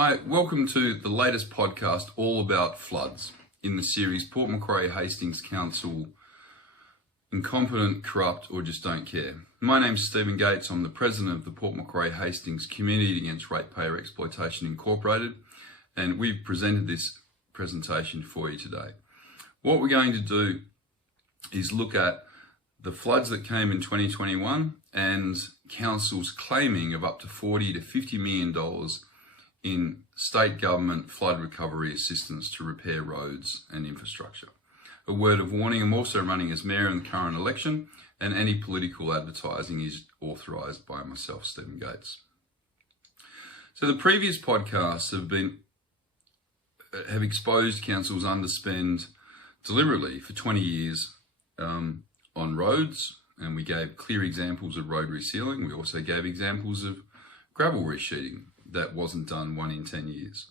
Hi, welcome to the latest podcast all about floods in the series Port Macquarie Hastings Council, Incompetent, Corrupt or Just Don't Care. My name's Stephen Gates. I'm the President of the Port Macquarie Hastings Community Against Ratepayer Exploitation Incorporated, and we've presented this presentation for you today. What we're going to do is look at the floods that came in 2021 and councils claiming of up to $40 to $50 million in state government flood recovery assistance to repair roads and infrastructure. A word of warning, I'm also running as Mayor in the current election, and any political advertising is authorised by myself, Stephen Gates. So the previous podcasts have exposed councils underspend deliberately for 20 years on roads, and we gave clear examples of road resealing. We also gave examples of gravel resheeting that wasn't done 1 in 10 years.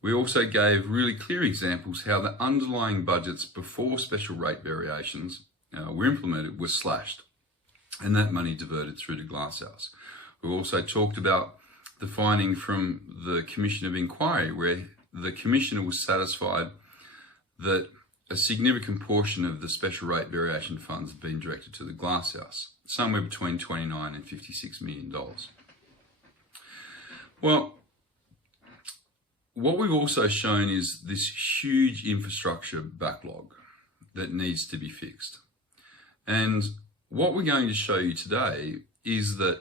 We also gave really clear examples how the underlying budgets before special rate variations were implemented were slashed, and that money diverted through to Glasshouse. We also talked about the finding from the Commission of Inquiry, where the Commissioner was satisfied that a significant portion of the special rate variation funds have been directed to the Glasshouse, somewhere between $29 and $56 million. Well, what we've also shown is this huge infrastructure backlog that needs to be fixed. And what we're going to show you today is that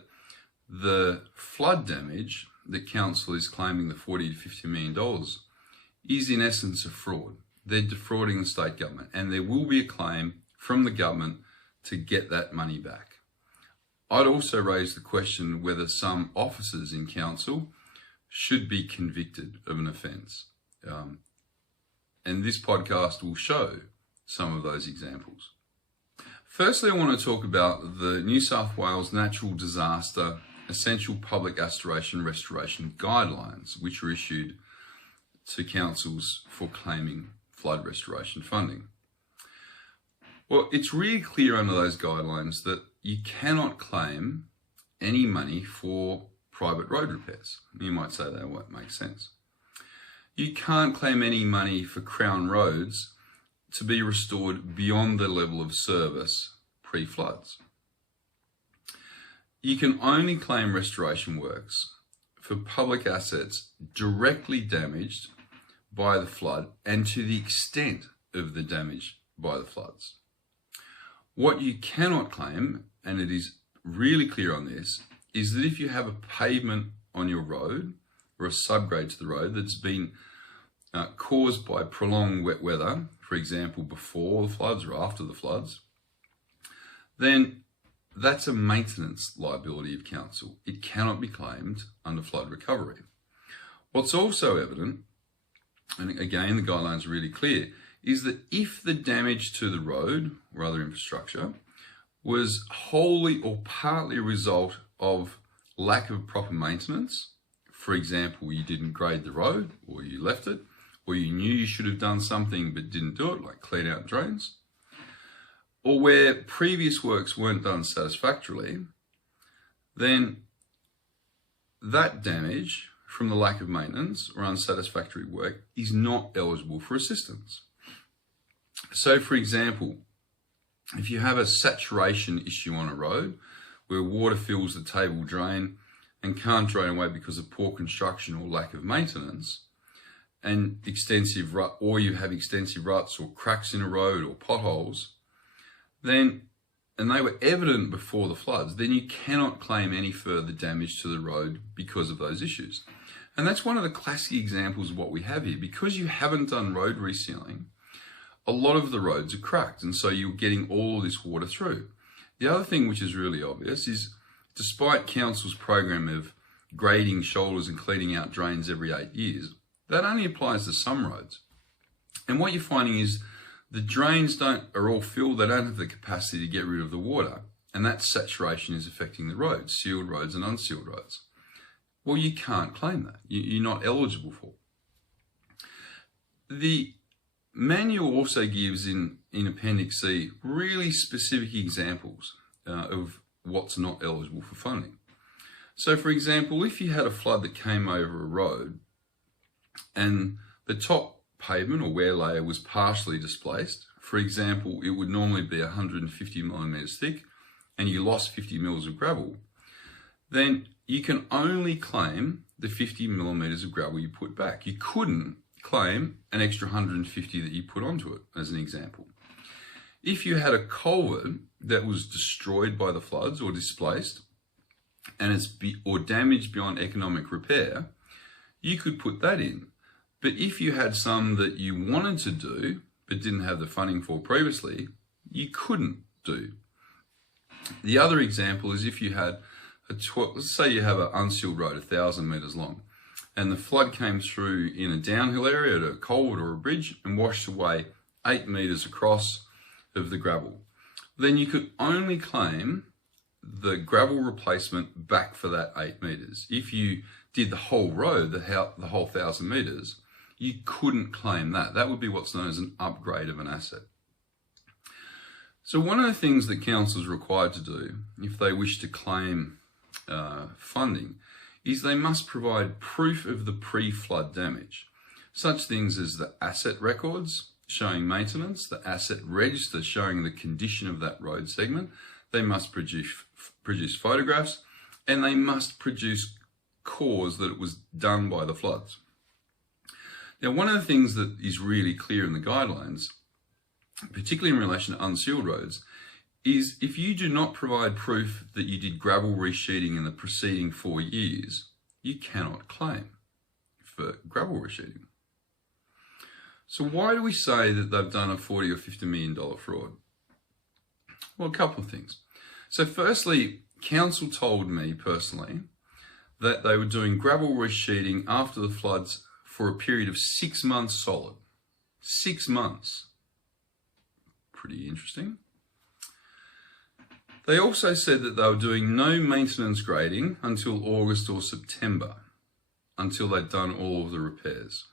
the flood damage that council is claiming, the $40 to $50 million, is in essence a fraud. They're defrauding the state government, and there will be a claim from the government to get that money back. I'd also raise the question whether some officers in council should be convicted of an offence. And this podcast will show some of those examples. Firstly, I want to talk about the New South Wales Natural Disaster Essential Public Restoration Guidelines, which were issued to councils for claiming flood restoration funding. Well, it's really clear under those guidelines that you cannot claim any money for private road repairs. You might say that won't make sense. You can't claim any money for Crown roads to be restored beyond the level of service pre-floods. You can only claim restoration works for public assets directly damaged by the flood and to the extent of the damage by the floods. What you cannot claim, and it is really clear on this, is that if you have a pavement on your road or a subgrade to the road that's been caused by prolonged wet weather, for example, before the floods or after the floods, then that's a maintenance liability of council. It cannot be claimed under flood recovery. What's also evident, and again the guidelines are really clear, is that if the damage to the road or other infrastructure was wholly or partly a result of lack of proper maintenance, for example, you didn't grade the road or you left it, or you knew you should have done something but didn't do it, like clean out drains, or where previous works weren't done satisfactorily, then that damage from the lack of maintenance or unsatisfactory work is not eligible for assistance. So, for example, if you have a saturation issue on a road where water fills the table drain and can't drain away because of poor construction or lack of maintenance, and you have extensive ruts or cracks in a road or potholes, and they were evident before the floods, then you cannot claim any further damage to the road because of those issues. And that's one of the classic examples of what we have here. Because you haven't done road resealing, a lot of the roads are cracked, and so you're getting all this water through. The other thing which is really obvious is, despite council's program of grading shoulders and cleaning out drains every 8 years, that only applies to some roads. And what you're finding is the drains are all filled, they don't have the capacity to get rid of the water, and that saturation is affecting the roads, sealed roads and unsealed roads. Well, you can't claim that. You're not eligible for it. The manual also gives in Appendix C really specific examples of what's not eligible for funding. So, for example, if you had a flood that came over a road and the top pavement or wear layer was partially displaced. For example, it would normally be 150 millimeters thick and you lost 50 mils of gravel, then you can only claim the 50 millimeters of gravel you put back. You couldn't claim an extra 150 that you put onto it, as an example. If you had a culvert that was destroyed by the floods or displaced and or damaged beyond economic repair, you could put that in. But if you had some that you wanted to do but didn't have the funding for previously, you couldn't do. The other example is if you had let's say you have an unsealed road 1,000 meters long and the flood came through in a downhill area at a culvert or a bridge and washed away 8 meters across of the gravel, then you could only claim the gravel replacement back for that 8 meters. If you did the whole road, the whole 1,000 meters, you couldn't claim that. That would be what's known as an upgrade of an asset. So one of the things that council is required to do if they wish to claim funding is they must provide proof of the pre-flood damage. Such things as the asset records showing maintenance, the asset register showing the condition of that road segment. They must produce photographs, and they must produce cause that it was done by the floods. Now, one of the things that is really clear in the guidelines, particularly in relation to unsealed roads, is if you do not provide proof that you did gravel resheeting in the preceding 4 years, you cannot claim for gravel resheeting. So why do we say that they've done a $40 or $50 million fraud? Well, a couple of things. So firstly, council told me personally that they were doing gravel resheeting after the floods for a period of 6 months solid. 6 months. Pretty interesting. They also said that they were doing no maintenance grading until August or September, until they'd done all of the repairs.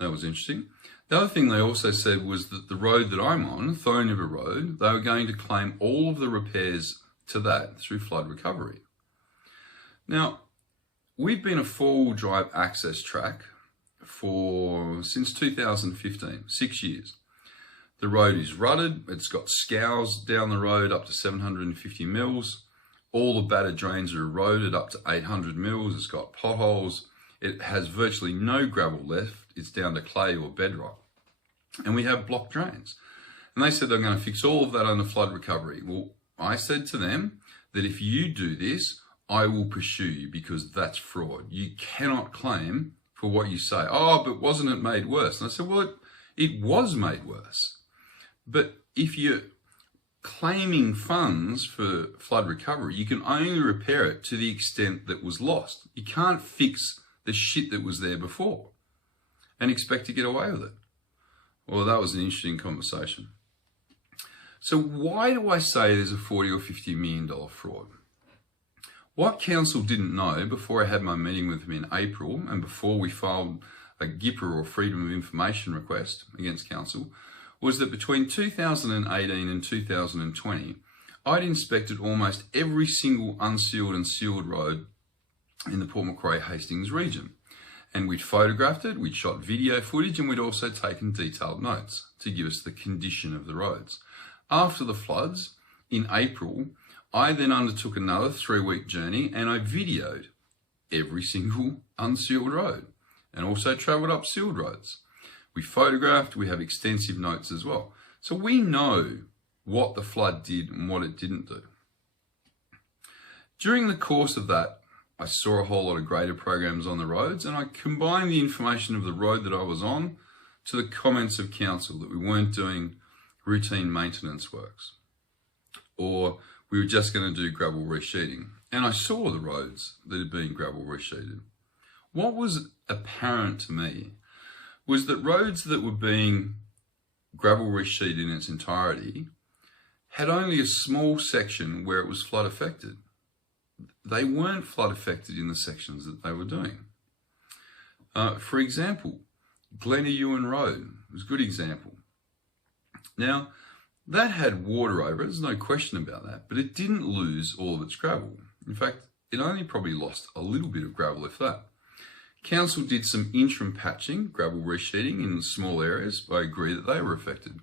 That was interesting. The other thing they also said was that the road that I'm on, Thorn River Road, they were going to claim all of the repairs to that through flood recovery. Now, we've been a four-wheel drive access track since 2015, 6 years. The road is rutted, it's got scours down the road up to 750 mils. All the battered drains are eroded up to 800 mils. It's got potholes. It has virtually no gravel left. It's down to clay or bedrock. And we have blocked drains. And they said they're going to fix all of that under flood recovery. Well, I said to them that if you do this, I will pursue you because that's fraud. You cannot claim for what you say. Oh, but wasn't it made worse? And I said, well, it was made worse. But if you're claiming funds for flood recovery, you can only repair it to the extent that was lost. You can't fix the shit that was there before and expect to get away with it. Well, that was an interesting conversation. So why do I say there's a $40 or $50 million fraud? What council didn't know before I had my meeting with them in April and before we filed a GIPA or Freedom of Information request against council was that between 2018 and 2020, I'd inspected almost every single unsealed and sealed road in the Port Macquarie Hastings region. And we'd photographed it, we'd shot video footage, and we'd also taken detailed notes to give us the condition of the roads. After the floods, in April, I then undertook another 3-week journey and I videoed every single unsealed road and also travelled up sealed roads. We photographed, we have extensive notes as well. So we know what the flood did and what it didn't do. During the course of that, I saw a whole lot of grader programs on the roads and I combined the information of the road that I was on to the comments of council that we weren't doing routine maintenance works or we were just going to do gravel resheeting. And I saw the roads that had been gravel resheeted. What was apparent to me was that roads that were being gravel resheeted in its entirety had only a small section where it was flood affected. They weren't flood affected in the sections that they were doing. For example, Glenewan Road was a good example. Now, that had water over it, there's no question about that, but it didn't lose all of its gravel. In fact, it only probably lost a little bit of gravel, if that. Council did some interim patching, gravel resheeting in small areas. I agree that they were affected.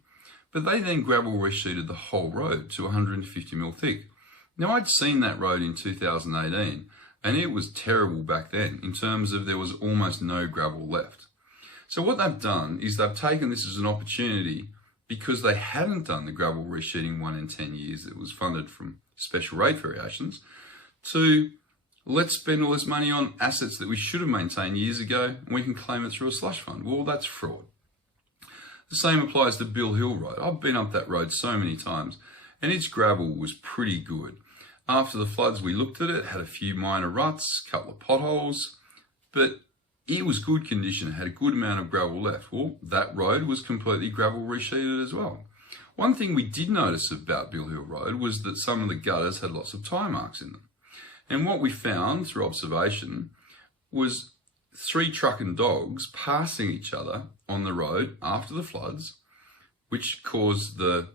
But they then gravel resheeted the whole road to 150mm thick. Now, I'd seen that road in 2018, and it was terrible back then in terms of there was almost no gravel left. So what they've done is they've taken this as an opportunity, because they hadn't done the gravel resheeting 1 in 10 years that was funded from special rate variations, to let's spend all this money on assets that we should have maintained years ago, and we can claim it through a slush fund. Well, that's fraud. The same applies to Bill Hill Road. I've been up that road so many times, and its gravel was pretty good. After the floods, we looked at it, had a few minor ruts, a couple of potholes, but it was good condition. It had a good amount of gravel left. Well, that road was completely gravel resheeted as well. One thing we did notice about Bill Hill Road was that some of the gutters had lots of tyre marks in them. And what we found through observation was 3 truck and dogs passing each other on the road after the floods, which caused the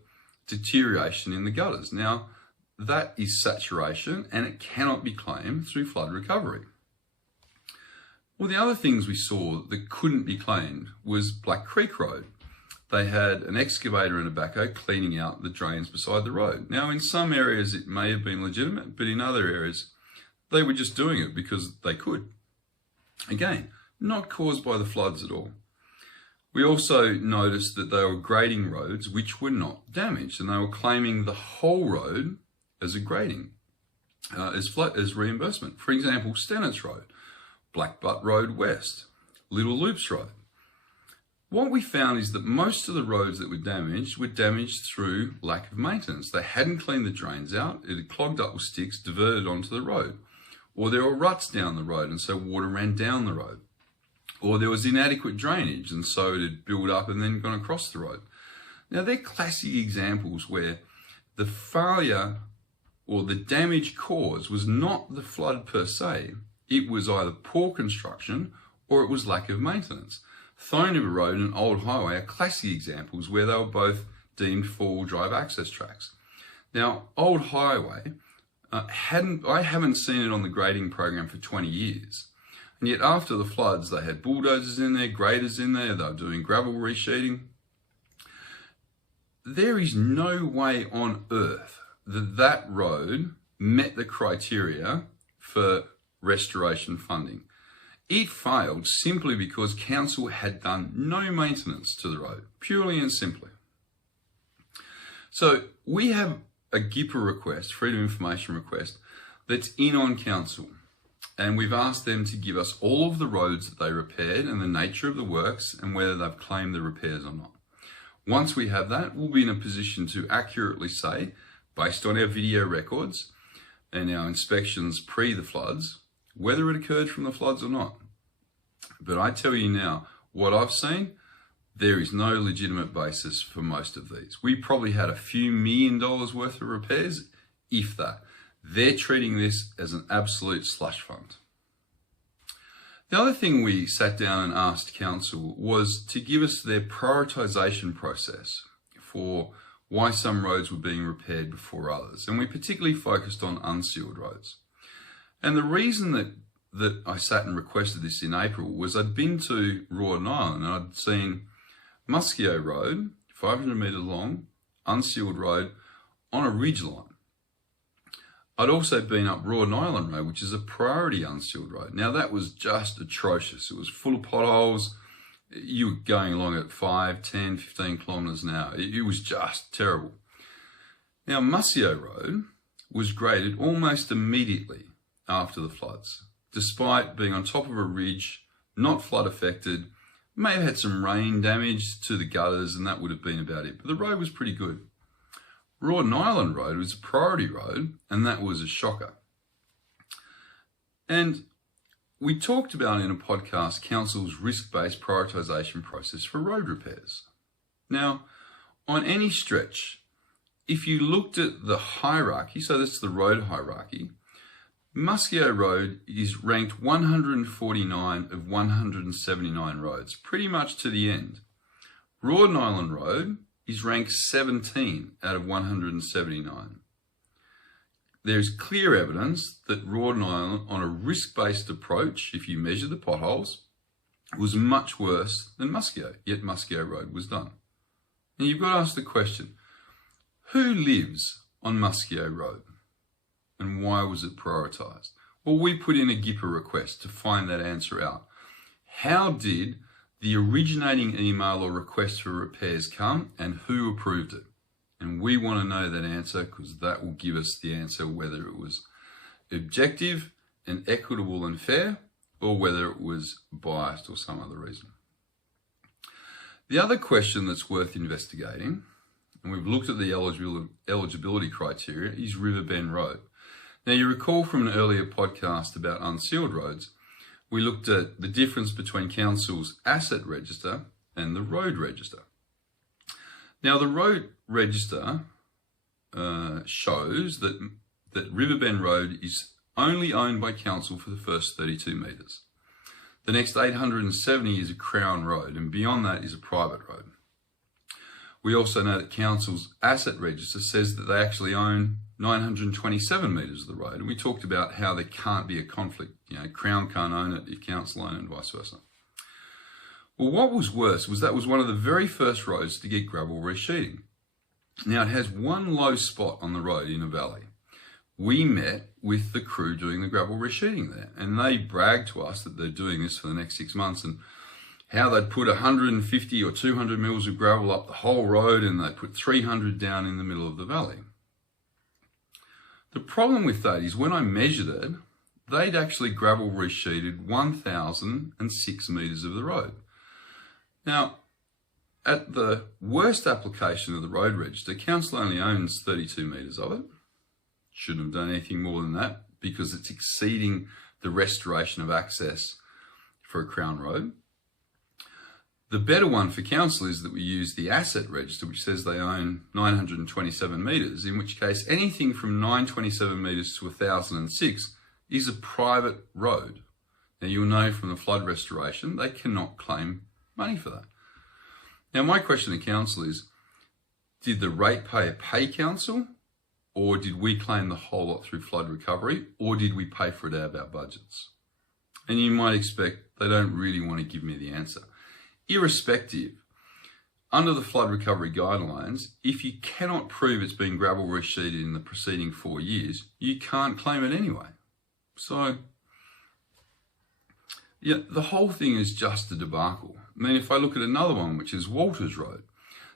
deterioration in the gutters. Now, that is saturation, and it cannot be claimed through flood recovery. Well, the other things we saw that couldn't be claimed was Black Creek Road. They had an excavator and a backhoe cleaning out the drains beside the road. Now, in some areas it may have been legitimate, but in other areas they were just doing it because they could. Again, not caused by the floods at all. We also noticed that they were grading roads which were not damaged, and they were claiming the whole road as a grading, as reimbursement. For example, Stennet's Road, Black Butt Road West, Little Loops Road. What we found is that most of the roads that were damaged through lack of maintenance. They hadn't cleaned the drains out, it had clogged up with sticks, diverted onto the road. Or there were ruts down the road, and so water ran down the road. Or there was inadequate drainage, and so it had built up and then gone across the road. Now, they're classic examples where the failure or the damage caused was not the flood per se. It was either poor construction or it was lack of maintenance. Thorn River Road and Old Highway are classic examples where they were both deemed four-wheel drive access tracks. Now, Old Highway, I haven't seen it on the grading program for 20 years. And yet after the floods, they had bulldozers in there, graders in there, they were doing gravel resheeting. There is no way on earth that that road met the criteria for restoration funding. It failed simply because council had done no maintenance to the road, purely and simply. So we have a GIPA request, Freedom of Information request, that's in on council. And we've asked them to give us all of the roads that they repaired and the nature of the works and whether they've claimed the repairs or not. Once we have that, we'll be in a position to accurately say, based on our video records and our inspections pre the floods, whether it occurred from the floods or not. But I tell you now, what I've seen, there is no legitimate basis for most of these. We probably had a few $1 million worth of repairs, if that. They're treating this as an absolute slush fund. The other thing we sat down and asked council was to give us their prioritisation process for why some roads were being repaired before others. And we particularly focused on unsealed roads. And the reason that I sat and requested this in April was I'd been to Rawdon Island and I'd seen Muskio Road, 500 metres long, unsealed road on a ridge line. I'd also been up Rawdon Island Road, which is a priority unsealed road. Now that was just atrocious. It was full of potholes. You were going along at 5, 10, 15 kilometres an hour. It was just terrible. Now Muskio Road was graded almost immediately after the floods, despite being on top of a ridge, not flood affected, may have had some rain damage to the gutters and that would have been about it. But the road was pretty good. Rawdon Island Road was a priority road and that was a shocker. And we talked about in a podcast council's risk-based prioritisation process for road repairs. Now, on any stretch, if you looked at the hierarchy, so that's the road hierarchy, Muskio Road is ranked 149 of 179 roads, pretty much to the end. Rawdon Island Road is ranked 17 out of 179. there's clear evidence that Rawdon Island, on a risk-based approach, if you measure the potholes, was much worse than Muskio, yet Muskio Road was done. And you've got to ask the question, who lives on Muskio Road and why was it prioritised? Well, we put in a GIPA request to find that answer out. How did the originating email or request for repairs come and who approved it? And we want to know that answer because that will give us the answer whether it was objective and equitable and fair or whether it was biased or some other reason. The other question that's worth investigating, and we've looked at the eligibility criteria, is Riverbend Road. Now, you recall from an earlier podcast about unsealed roads, we looked at the difference between council's asset register and the road register. Now, the road register shows that Riverbend Road is only owned by council for the first 32 metres. The next 870 is a Crown Road, and beyond that is a private road. We also know that council's asset register says that they actually own 927 metres of the road, and we talked about how there can't be a conflict. Crown can't own it if council own it and vice versa. Well, what was worse was that was one of the very first roads to get gravel resheeting. Now, it has one low spot on the road in a valley. We met with the crew doing the gravel resheeting there, and they bragged to us that they're doing this for the next 6 months and how they'd put 150 or 200 mils of gravel up the whole road and they put 300 down in the middle of the valley. The problem with that is when I measured it, they'd actually gravel resheeted 1,006 metres of the road. Now, at the worst application of the road register, council only owns 32 metres of it. Shouldn't have done anything more than that because it's exceeding the restoration of access for a Crown Road. The better one for council is that we use the asset register, which says they own 927 metres, in which case anything from 927 metres to 1,006 is a private road. Now, you'll know from the flood restoration, they cannot claim money for that. Now, my question to council is, did the ratepayer pay council, or did we claim the whole lot through flood recovery, or did we pay for it out of our budgets? And you might expect they don't really want to give me the answer. Irrespective, under the flood recovery guidelines, if you cannot prove it's been gravel resheeted in the preceding 4 years, you can't claim it anyway. So, yeah, the whole thing is just a debacle. I mean, if I look at another one, which is Walters Road,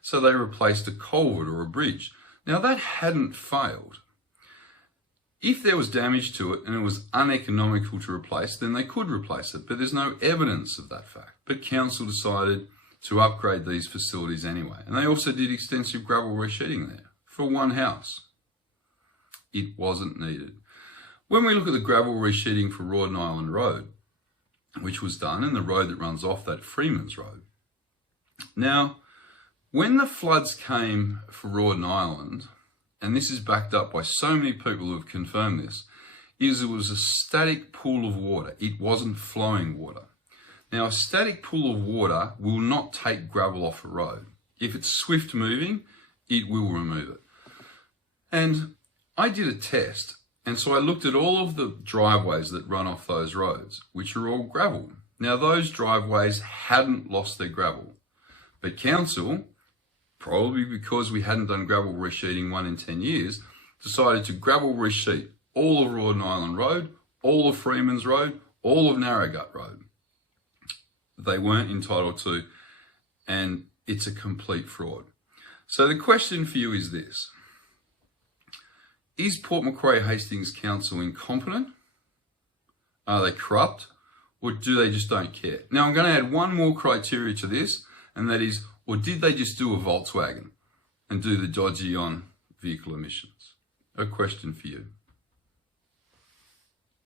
so they replaced a culvert or a bridge. Now, that hadn't failed. If there was damage to it and it was uneconomical to replace, then they could replace it, but there's no evidence of that fact. But council decided to upgrade these facilities anyway. And they also did extensive gravel resheeting there for one house. It wasn't needed. When we look at the gravel resheeting for Rawdon Island Road, which was done, and the road that runs off that, Freeman's Road. Now, when the floods came for Rawdon Island, and this is backed up by so many people who have confirmed this, is it was a static pool of water. It wasn't flowing water. Now, a static pool of water will not take gravel off a road. If it's swift moving, it will remove it. And I did a test, and so I looked at all of the driveways that run off those roads, which are all gravel. Now, those driveways hadn't lost their gravel, but council, probably because we hadn't done gravel resheeting 1 in 10 years, decided to gravel resheet all of Rawdon Island Road, all of Freeman's Road, all of Narrowgut Road. They weren't entitled to, and it's a complete fraud. So the question for you is this. Is Port Macquarie Hastings Council incompetent? Are they corrupt? Or do they just don't care? Now, I'm going to add one more criteria to this, and that is, or did they just do a Volkswagen and do the dodgy on vehicle emissions? A question for you.